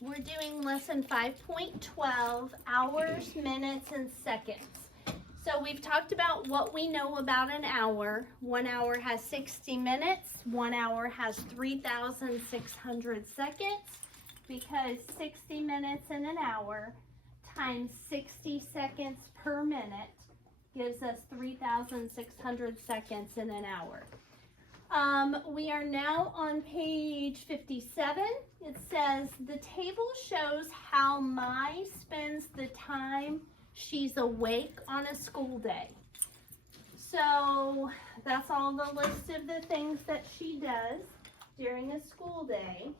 We're doing lesson 5.12, hours, minutes, and seconds. So we've talked about what we know about an hour. 1 hour has 60 minutes. 1 hour has 3,600 seconds, because 60 minutes in an hour times 60 seconds per minute gives us 3,600 seconds in an hour. We are now on page 57. It says, the table shows how Mai spends the time she's awake on a school day. So that's all the list of the things that she does during a school day.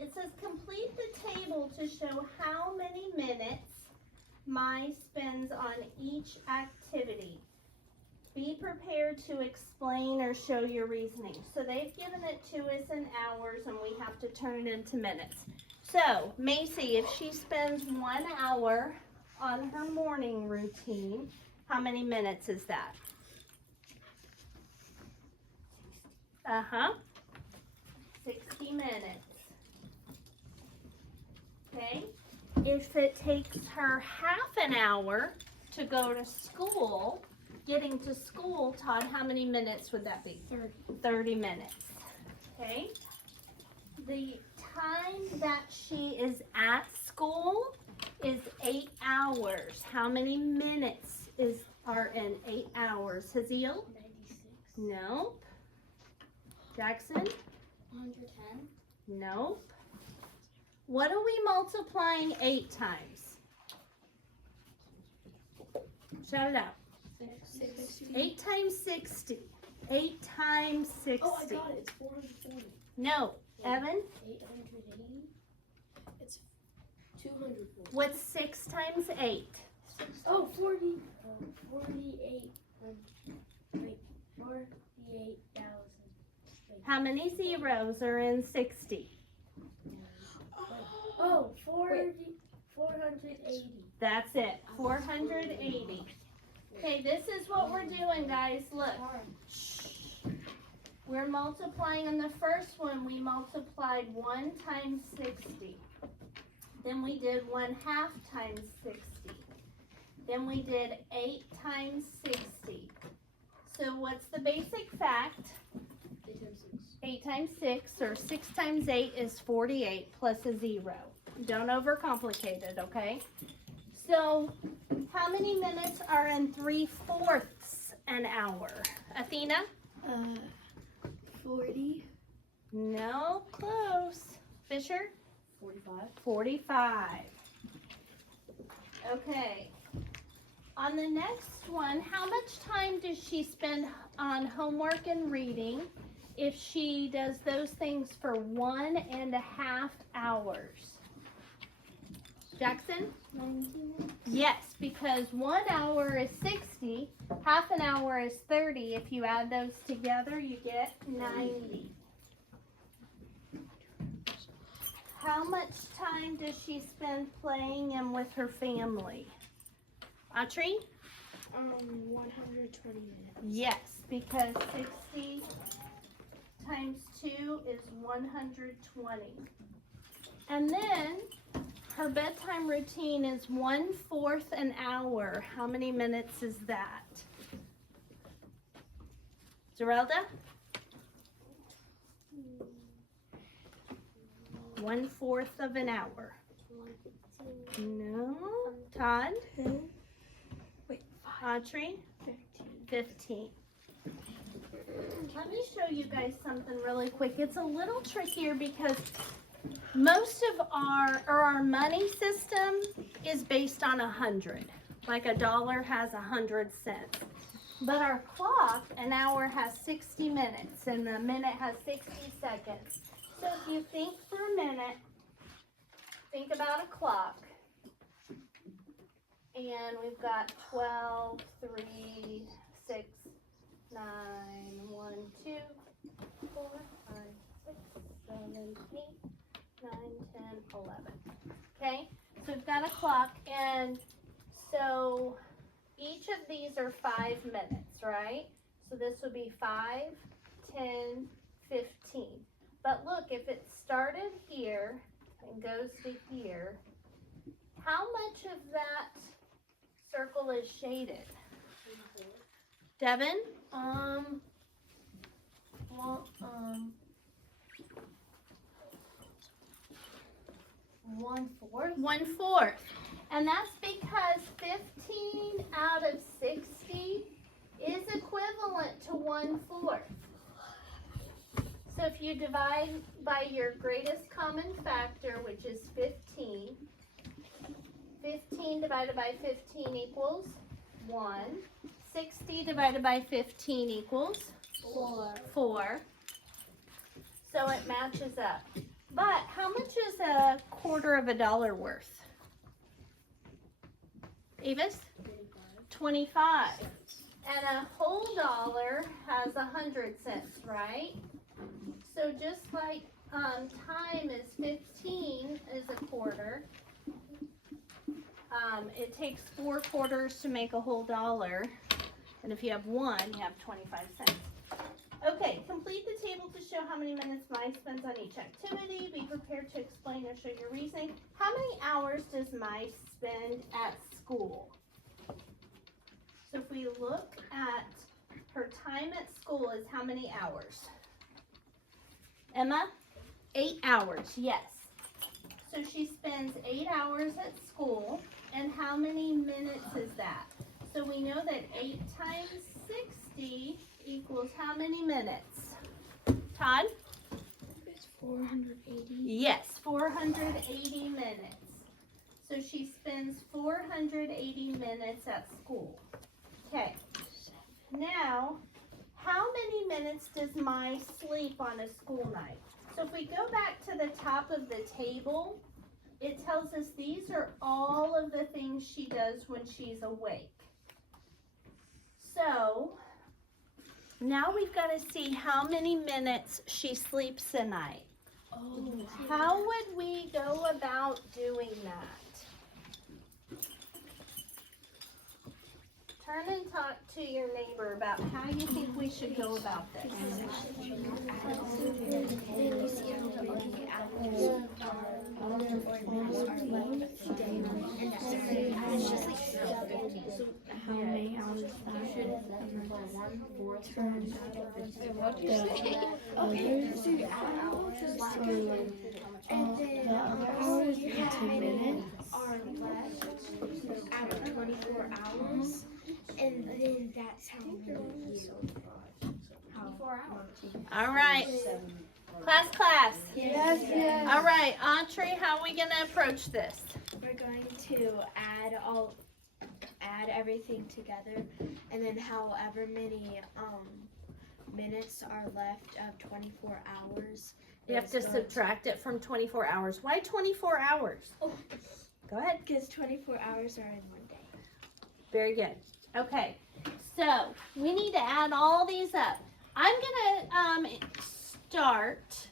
It says, complete the table to show how many minutes Mai spends on each activity. Be prepared to explain or show your reasoning. So they've given it to us in hours and we have to turn it into minutes. So Macy, if she spends 1 hour on her morning routine, how many minutes is that? 60 minutes. Okay. If it takes her half an hour to go to school, getting to school, Todd, how many minutes would that be? 30 minutes. Okay. The time that she is at school is 8 hours. How many minutes are in 8 hours? Haziel? 96. Nope. Jackson? 110. Nope. What are we multiplying 8 times? Shout it out. 60. 8 times 60. 8 times 60. Oh, I got it. It's 440. No. Evan? 880. It's 240. What's 6 times 8? Oh, 40. 48. Wait, 48,000. How many zeros are in 60? Oh, 480. That's it. 480. Okay, this is what we're doing, guys. Look. We're multiplying on the first one. We multiplied 1 times 60. Then we did 1/2 times 60. Then we did 8 times 60. So what's the basic fact? 8 times 6, or 6 times 8 is 48 plus a 0. Don't overcomplicate it, okay? So how many minutes are in 3/4 an hour? Athena? 40. No, close. Fisher? 45. 45. Okay. On the next one, how much time does she spend on homework and reading if she does those things for 1.5 hours? Jackson? 90 minutes. Yes, because 1 hour is 60, half an hour is 30. If you add those together, you get 90. How much time does she spend playing and with her family? Autrey? 120 minutes. Yes, because 60 times 2 is 120. And then her bedtime routine is 1/4 an hour. How many minutes is that? Zerelda? 1/4 of an hour. No. Todd? Wait, Autrey? 15. Let me show you guys something really quick. It's a little trickier because most of our money system is based on 100. Like a dollar has 100 cents. But our clock, an hour has 60 minutes and a minute has 60 seconds. So if you think for a minute, think about a clock. And we've got 12, 3, 6, 9, 1, 2, 4, 5, 6, 7, 8, 9, 10, 11. Okay, so we've got a clock, and so each of these are 5 minutes, right? So this would be 5, 10, 15. But look, if it started here and goes goes to here. How much of that circle is shaded? Devin? Well, 1/4. 1/4. And that's because 15 out of 60 is equivalent to 1/4. So if you divide by your greatest common factor, which is 15, 15 divided by 15 equals 1. 60 divided by 15 equals 4. So it matches up. But how much is a $0.25 worth? Avis? 25. And a whole dollar has 100 cents, right? So just like time is 15 is a quarter. It takes 4 quarters to make a whole dollar. And if you have 1, you have 25 cents. Okay, complete the table to show how many minutes Mai spends on each activity. Be prepared to explain or show your reasoning. How many hours does Mai spend at school? So if we look at her time at school is how many hours? Emma? 8 hours, yes. So she spends 8 hours at school. And how many minutes is that? So we know that 8 times 60 equals how many minutes? Todd? It's 480. Yes, 480 minutes. So she spends 480 minutes at school. Okay. Now, how many minutes does Mai sleep on a school night? So if we go back to the top of the table, it tells us these are all of the things she does when she's awake. So, now we've got to see how many minutes she sleeps a night. Oh. How would we go about doing that? Turn and talk to your neighbor about how you think we should go about this. How many hours that turn the other hours into minutes are left out of 24 hours, and then that's how many years. 24 hours. All right. Class. Yes. All right, Audrey, how are we going to approach this? We're going to add everything together, and then however many minutes are left of 24 hours. You have to subtract it from 24 hours. Why 24 hours? Oh. Go ahead. Because 24 hours are in one day. Very good. Okay, so we need to add all these up. I'm going to start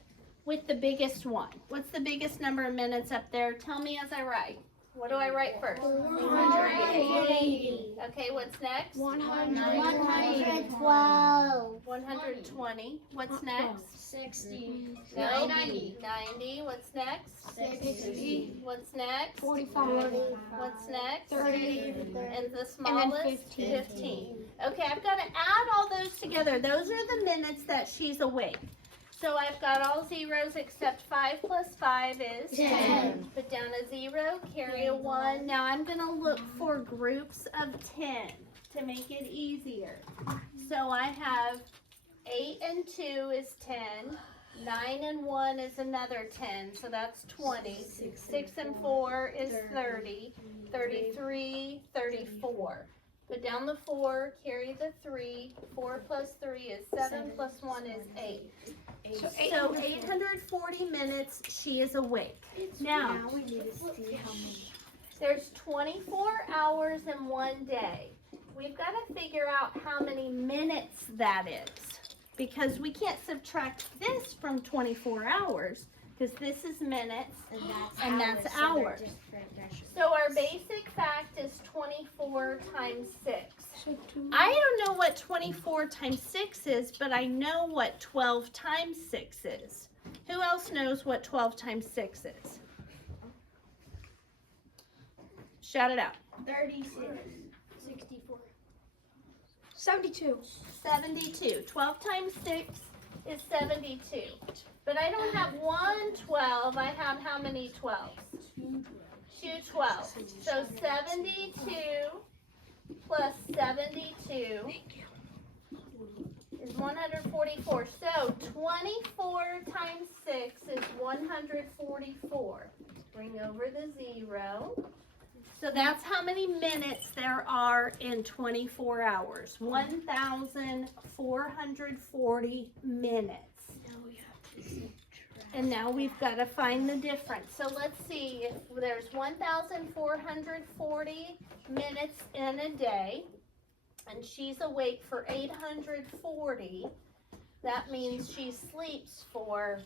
with the biggest one. What's the biggest number of minutes up there? Tell me as I write. What do I write first? 180. Okay, what's next? 112. 120. What's next? 60. 90. What's next? 60. What's next? 45. What's next? 30. And the smallest? 15. Okay, I've got to add all those together. Those are the minutes that she's awake. So I've got all zeros except 5 plus 5 is 10. Put down a 0, carry a 1. Now I'm going to look for groups of 10 to make it easier. So I have 8 and 2 is 10. 9 and 1 is another 10, so that's 20. 6 and 4 is 30. 33, 34. Put down the 4, carry the 3. 4 plus 3 is 7, plus 1 is 8. So 840 minutes she is awake. Now we need to see how many. there's 24 hours in one day. We've got to figure out how many minutes that is, because we can't subtract this from 24 hours because this is minutes and that's hours. So our basic fact is 24 times 6. I don't know what 24 times 6 is, but I know what 12 times 6 is. Who else knows what 12 times 6 is? Shout it out. 36. 64. 72. 72. 12 times 6 is 72. But I don't have 1 12. I have how many 12s? 2 12. So 72 plus 72 is 144. So 24 times 6 is 144. Bring over the 0. So that's how many minutes there are in 24 hours. 1,440 minutes. And now we've got to find the difference. So let's see if there's 1,440 minutes in a day, and she's awake for 840. That means she sleeps for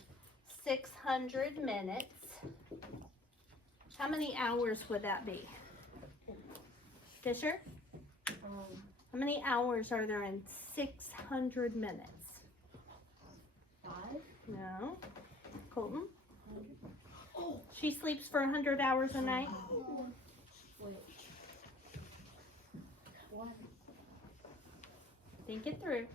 600 minutes. How many hours would that be? Fisher? How many hours are there in 600 minutes? 5. No. Colton? She sleeps for 100 hours a night? Think it through.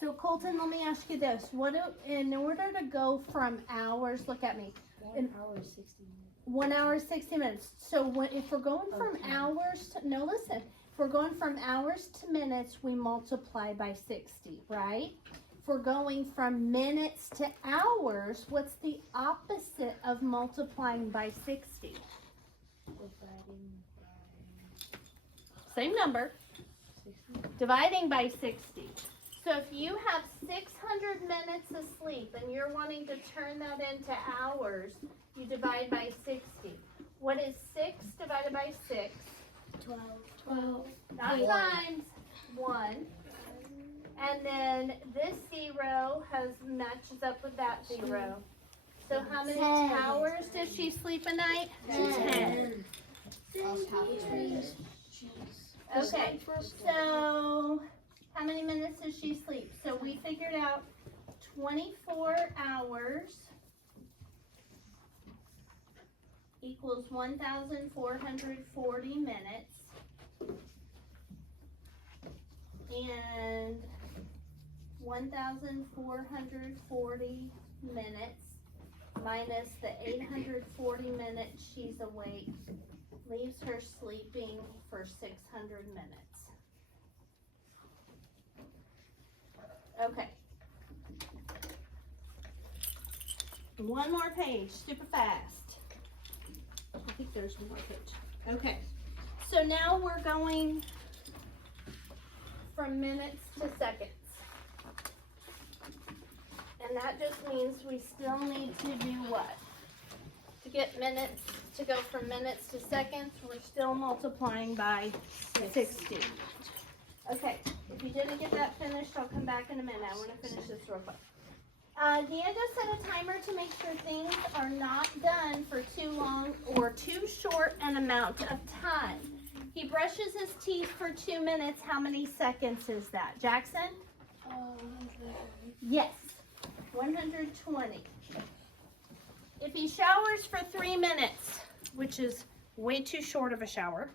So Colton, let me ask you this. In order to go from hours, look at me. 1 hour 60 minutes. 1 hour, 60 minutes. So if we're going from hours to, no, listen. If we're going from hours to minutes, we multiply by 60, right? If we're going from minutes to hours, what's the opposite of multiplying by 60? Same number. 60. Dividing by 60. So if you have 600 minutes of sleep and you're wanting to turn that into hours, you divide by 60. What is 6 divided by 6? 12. Not times 1. And then this 0 matches up with that 0. So how many 10. hours does she sleep a night? 10. Okay, so how many minutes does she sleep? So we figured out 24 hours equals 1,440 minutes. And 1,440 minutes minus the 840 minutes she's awake leaves her sleeping for 600 minutes. Okay. One more page, super fast. I think there's one more page. Okay. So now we're going from minutes to seconds. And that just means we still need to do what? To get minutes, to go from minutes to seconds, we're still multiplying by 60. Okay, if you didn't get that finished, I'll come back in a minute. I want to finish this real quick. Diego set a timer to make sure things are not done for too long or too short an amount of time. He brushes his teeth for 2 minutes. How many seconds is that? Jackson? 120. Yes, 120. If he showers for 3 minutes, which is way too short of a shower,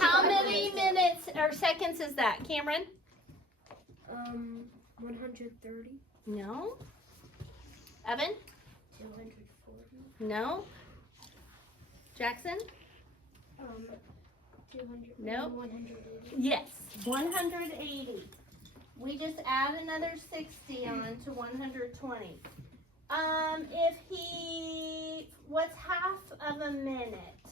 how many minutes or seconds is that, Cameron? 130. No. Evan? 240. No. Jackson? 200. No. 180. Yes, 180. We just add another 60 on to 120. What's half of a minute?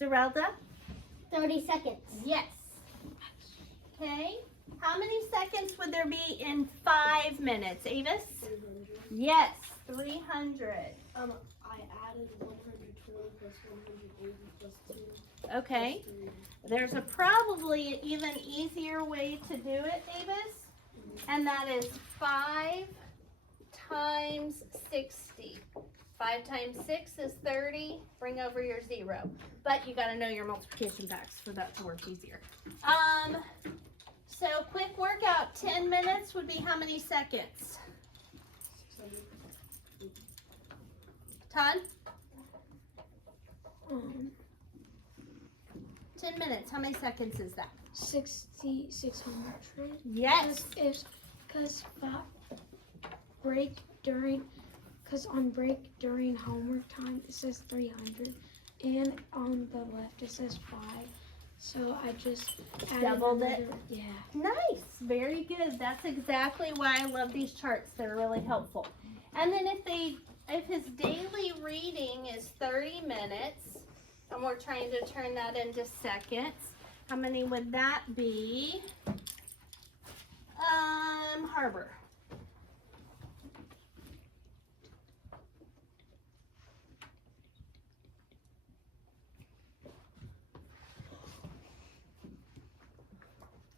Zerelda? 30 seconds. Yes. Okay. How many seconds would there be in 5 minutes, Avis? 300. Yes, 300. I added 120 plus 180 plus 2. Okay. Plus 3. There's a probably even easier way to do it, Avis, and that is 5 times 60. 5 times 6 is 30. Bring over your 0. But you got to know your multiplication facts for that to work easier. So quick workout, 10 minutes would be how many seconds? Todd? 10 minutes. How many seconds is that? 600. Yes. Because break during, because on break during homework time it says 300, and on the left it says 5. So I just Doubled it. Yeah. Nice. Very good. That's exactly why I love these charts. They're really helpful. And then if his daily reading is 30 minutes, and we're trying to turn that into seconds, how many would that be? Harbor.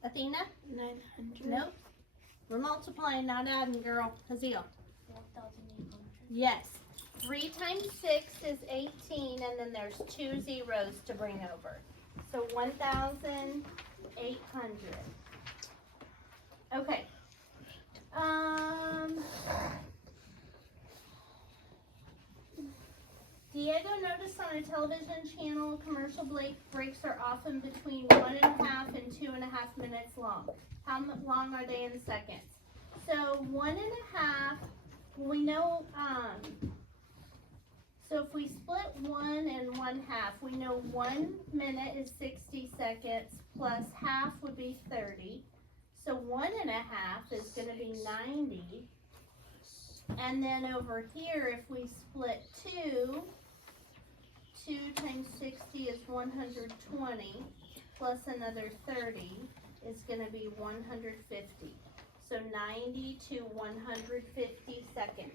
Athena? 900. Nope. We're multiplying, not adding, girl. Haziel. 4,800. Yes. 3 times 6 is 18, and then there's 2 zeros to bring over. So 1,800. Okay. Diego noticed on a television channel commercial breaks are often between 1.5 and 2.5 minutes long. How long are they in seconds? So 1.5, we know, so if we split 1 and 1/2, we know 1 minute is 60 seconds plus half would be 30. So 1.5 is going to be 90. And then over here, if we split 2 times 60 is 120, plus another 30 is going to be 150. So 90 to 150 seconds.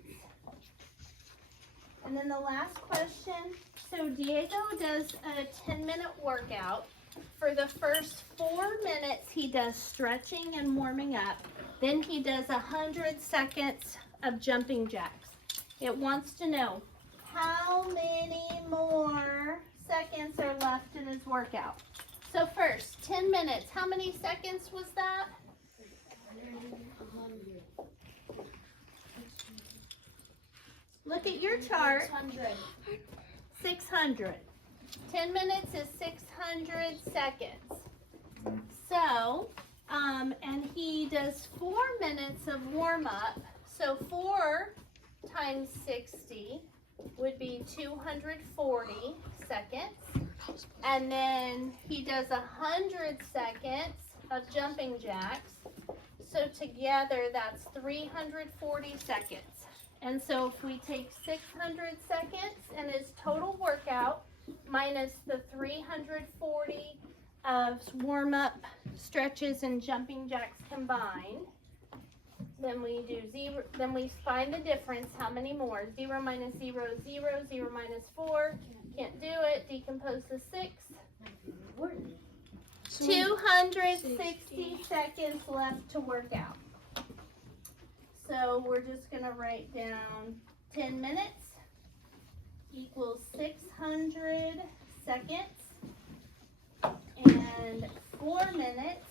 And then the last question, so Diego does a 10-minute workout. For the first 4 minutes, he does stretching and warming up. Then he does 100 seconds of jumping jacks. It wants to know how many more seconds are left in his workout. So first, 10 minutes. How many seconds was that? 100. Look at your chart. 600. 10 minutes is 600 seconds. So, and he does 4 minutes of warm up. So 4 times 60 would be 240 seconds. And then he does 100 seconds of jumping jacks. So together that's 340 seconds. And so if we take 600 seconds and his total workout minus the 340 of warm-up stretches and jumping jacks combined, then we do 0, then we find the difference. How many more? 0 minus 0 is 0, 0 minus 4, can't do it, decompose the 6. 260 seconds left to work out. So we're just going to write down 10 minutes equals 600 seconds, and 4 minutes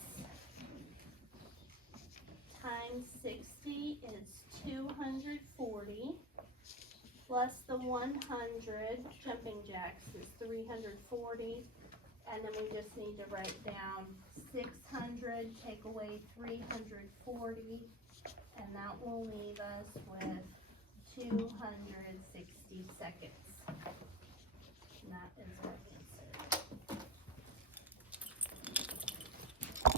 times 60 is 240, plus the 100 jumping jacks is 340, and then we just need to write down 600, take away 340, and that will leave us with 260 seconds.